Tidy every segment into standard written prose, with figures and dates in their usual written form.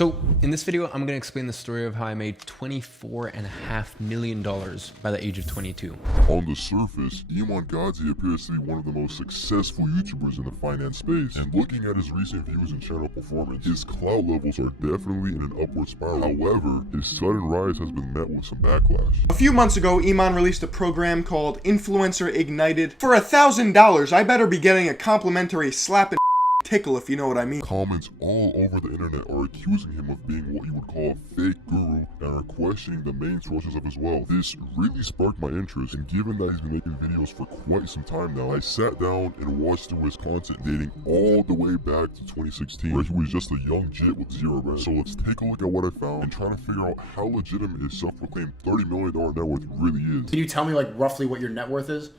So in this video, I'm going to explain the story of how I made $24.5 million by the age of 22. On the surface, Iman Gadzhi appears to be one of the most successful YouTubers in the finance space, and looking at his recent views and channel performance, his clout levels are definitely in an upward spiral. However, his sudden rise has been met with some backlash. A few months ago, Iman released a program called Influencer Ignited. For $1,000, I better be getting a complimentary slap and tickle, if you know what I mean. Comments all over the internet are accusing him of being what you would call a fake guru and are questioning the main sources of his wealth. This really sparked my interest, and given that he's been making videos for quite some time now, I sat down and watched through his content dating all the way back to 2016, where he was just a young jit with zero bread. So let's take a look at what I found and try to figure out how legitimate his self-proclaimed $30 million net worth really is. Can you tell me like roughly what your net worth is?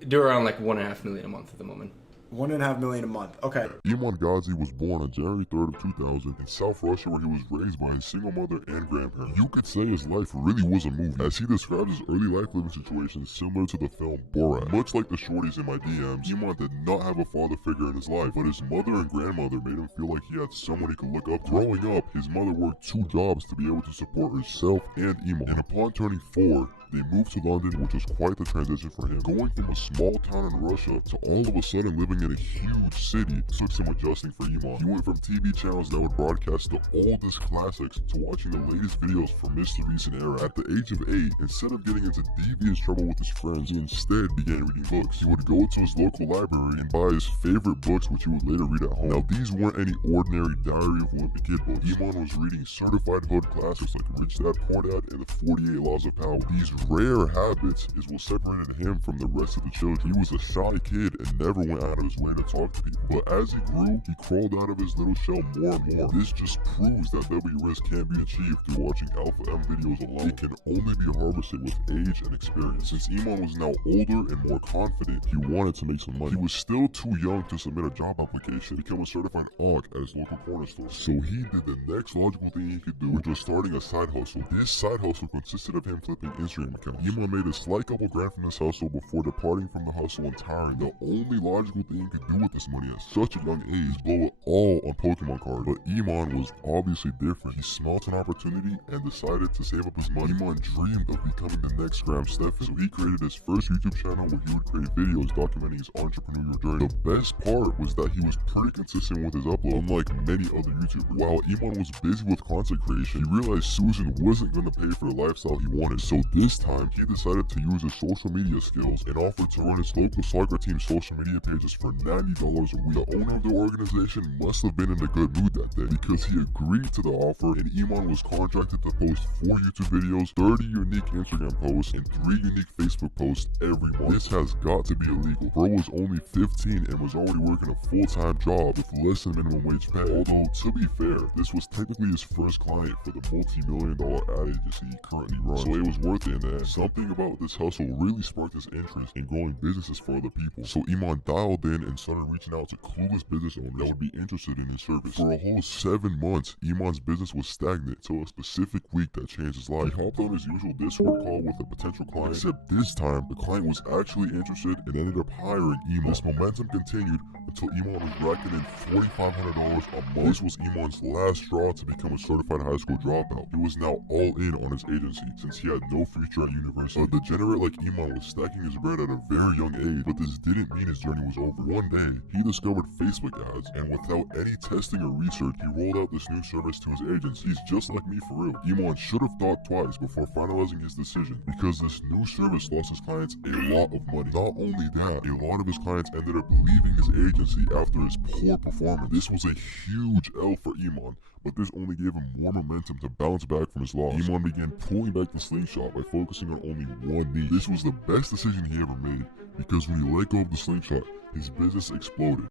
They're around like $1.5 million a month at the moment. $1.5 million a month. Okay. Iman Gadzhi was born on January 3rd of 2000 in South Russia, where he was raised by his single mother and grandparents. You could say his life really was a movie, as he describes his early life living situations similar to the film Borat. Much like the shorties in my DMs, Iman did not have a father figure in his life, but his mother and grandmother made him feel like he had someone he could look up to. Growing up, his mother worked 2 jobs to be able to support herself and Iman, and upon turning 4, they moved to London, which was quite the transition for him. Going from a small town in Russia to all of a sudden living in a huge city took some adjusting for Iman. He went from TV channels that would broadcast the oldest classics to watching the latest videos from Mr. Beast and Era. At the age of 8, instead of getting into devious trouble with his friends, he instead began reading books. He would go to his local library and buy his favorite books, which he would later read at home. Now, these weren't any ordinary Diary of a Wimpy Kid books. Iman was reading certified hood classics like Rich Dad Poor Dad and the 48 Laws of Power. These rare habits is what separated him from the rest of the children. He was a shy kid and never went out of his way to talk to people. But as he grew, he crawled out of his little shell more and more. This just proves that WRIS can't be achieved through watching Alpha M videos alone. It can only be harvested with age and experience. Since Iman was now older and more confident, he wanted to make some money. He was still too young to submit a job application to become a certified OG at his local corner store. So he did the next logical thing he could do, which was starting a side hustle. This side hustle consisted of him flipping Instagram accounts. Iman made a slight couple grand from this hustle before departing from the hustle entirely. The only logical thing he could do with this money at such a young age is blow it all on Pokemon cards. But Iman was obviously different. He smelt an opportunity and decided to save up his money. Iman dreamed of becoming the next Graham Stephan, so he created his first YouTube channel where he would create videos documenting his entrepreneurial journey. The best part was that he was pretty consistent with his upload, unlike many other YouTubers. While Iman was busy with content creation, he realized Susan wasn't going to pay for the lifestyle he wanted. So this time, he decided to use his social media skills and offered to run his local soccer team's social media pages for $90 a week. The owner of the organization must have been in a good mood that day, because he agreed to the offer, and Iman was contracted to post 4 YouTube videos, 30 unique Instagram posts, and 3 unique Facebook posts every month. This has got to be illegal. Bro was only 15 and was already working a full-time job with less than minimum wage pay. Although, to be fair, this was technically his first client for the multi-million-dollar ad agency he currently runs, so it was worth it in the end. Something about this hustle really sparked his interest in growing businesses for other people. So Iman dialed in and started reaching out to clueless business owners that would be interested in his service. For a whole 7 months, Iman's business was stagnant till a specific week that changed his life. He hopped on his usual Discord call with a potential client, except this time, the client was actually interested and ended up hiring Iman. This momentum continued until Iman was racking in $4,500 a month. This was Iman's last straw to become a certified high school dropout. He was now all in on his agency, since he had no future at university. A degenerate like Iman was stacking his bread at a very young age, but this didn't mean his journey was over. One day, he discovered Facebook ads, and without any testing or research, he rolled out this new service to his agents. He's just like me for real. Iman should have thought twice before finalizing his decision, because this new service lost his clients a lot of money. Not only that, a lot of his clients ended up leaving his agency after his poor performance. This was a huge L for Iman, but this only gave him more momentum to bounce back from his loss. Iman began pulling back the slingshot by focusing on only one niche. This was the best decision he ever made, because when he let go of the slingshot, his business exploded.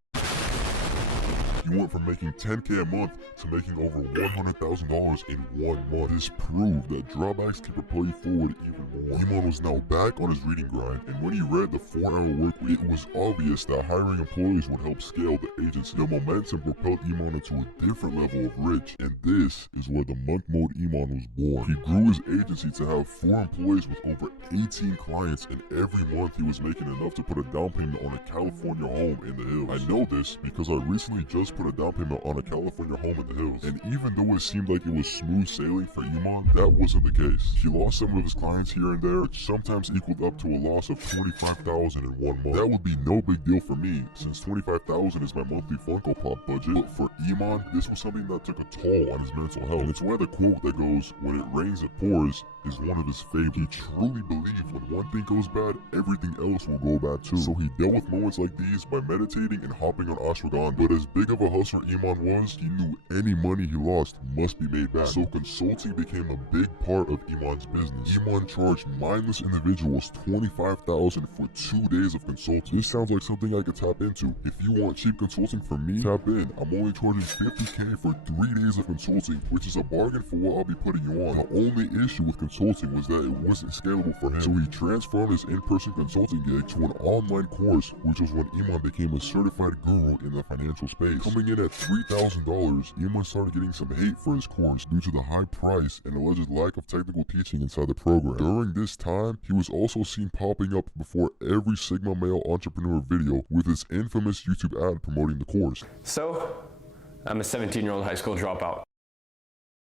He went from making $10K a month to making over $100,000 in 1 month. This proved that drawbacks can propel you forward even more. Iman was now back on his reading grind, and when he read the 4-hour work week, it was obvious that hiring employees would help scale the agency. The momentum propelled Iman into a different level of rich, and this is where the monk mode Iman was born. He grew his agency to have 4 employees with over 18 clients, and every month he was making enough to put a down payment on a California home in the hills. I know this because I recently just put a down payment on a California home in the hills. And even though it seemed like it was smooth sailing for Iman, that wasn't the case. He lost some of his clients here and there, which sometimes equaled up to a loss of $25,000 in 1 month. That would be no big deal for me, since $25,000 is my monthly Funko Pop budget. But for Iman, this was something that took a toll on his mental health. And it's why the quote that goes, "When it rains it pours," is one of his favorites. He truly believed when one thing goes bad, everything else will go bad too. So he dealt with moments like these by meditating and hopping on ashwagandha. But as big of a hustler Iman was, he knew any money he lost must be made back. So consulting became a big part of Iman's business. Iman charged mindless individuals $25,000 for 2 days of consulting. This sounds like something I could tap into. If you want cheap consulting from me, tap in. I'm only charging $50K for 3 days of consulting, which is a bargain for what I'll be putting you on. The only issue with consulting was that it wasn't scalable for him. So he transformed his in-person consulting gig to an online course, which was when Iman became a certified guru in the financial space. Coming in at $3,000, Iman started getting some hate for his course due to the high price and alleged lack of technical teaching inside the program. During this time, he was also seen popping up before every Sigma male entrepreneur video with his infamous YouTube ad promoting the course. So, I'm a 17-year-old high school dropout.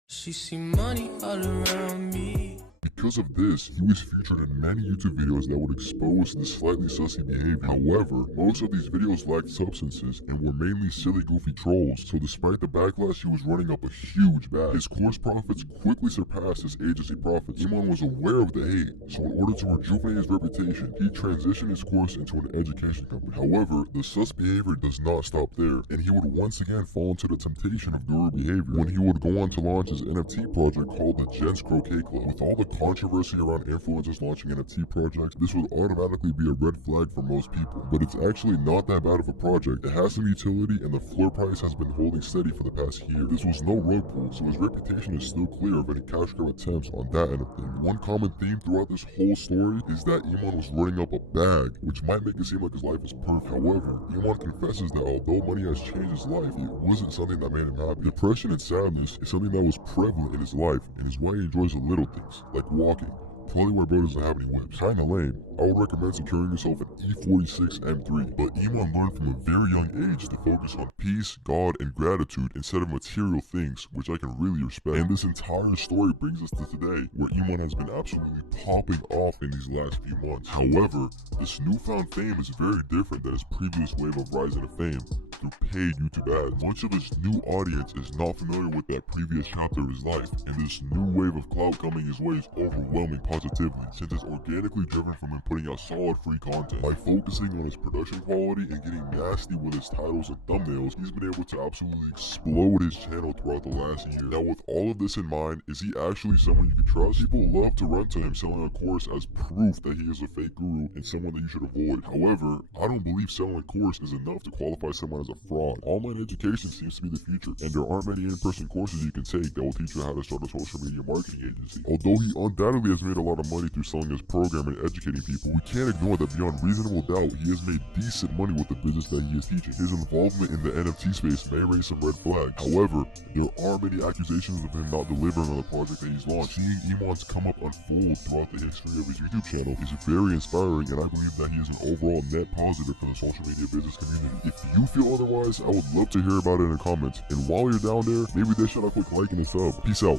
She see money all around me. Because of this, he was featured in many YouTube videos that would expose the slightly sussy behavior. However, most of these videos lacked substances and were mainly silly, goofy trolls, so despite the backlash, he was running up a huge bag. His course profits quickly surpassed his agency profits. Iman was aware of the hate, so in order to rejuvenate his reputation, he transitioned his course into an education company. However, the sus behavior does not stop there, and he would once again fall into the temptation of guru behavior when he would go on to launch his NFT project called the Gents Croquet Club. With all the controversy around influencers launching NFT projects, this would automatically be a red flag for most people. But it's actually not that bad of a project. It has some utility and the floor price has been holding steady for the past year. This was no rug pull, so his reputation is still clear of any cash grab attempts on that end of things. One common theme throughout this whole story is that Iman was running up a bag, which might make it seem like his life is perfect. However, Iman confesses that although money has changed his life, it wasn't something that made him happy. Depression and sadness is something that was prevalent in his life and is why he enjoys the little things, like walking. Probably why bro doesn't have any whips. Kinda lame. I would recommend securing yourself an E46 M3, but Iman learned from a very young age to focus on peace, God, and gratitude instead of material things, which I can really respect. And this entire story brings us to today, where Iman has been absolutely popping off in these last few months. However, this newfound fame is very different than his previous wave of rising to fame through paid YouTube ads. Much of his new audience is not familiar with that previous chapter of his life, and this new wave of clout coming his way is overwhelming positively, since it's organically driven from him putting out solid free content. By focusing on his production quality and getting nasty with his titles and thumbnails, he's been able to absolutely explode his channel throughout the last year. Now with all of this in mind, is he actually someone you can trust? People love to run to him selling a course as proof that he is a fake guru and someone that you should avoid. However, I don't believe selling a course is enough to qualify someone as a fraud. Online education seems to be the future, and there aren't many in-person courses you can take that will teach you how to start a social media marketing agency. Although he undoubtedly has made a lot of money through selling his program and educating people, we can't ignore that beyond reasonable doubt, he has made decent money with the business that he is teaching. His involvement in the NFT space may raise some red flags. However, there are many accusations of him not delivering on the project that he's launched. Seeing Iman's come up unfold throughout the history of his YouTube channel is very inspiring, and I believe that he is an overall net positive for the social media business community. If you feel otherwise, I would love to hear about it in the comments. And while you're down there, maybe they should have a quick like and a sub. Peace out.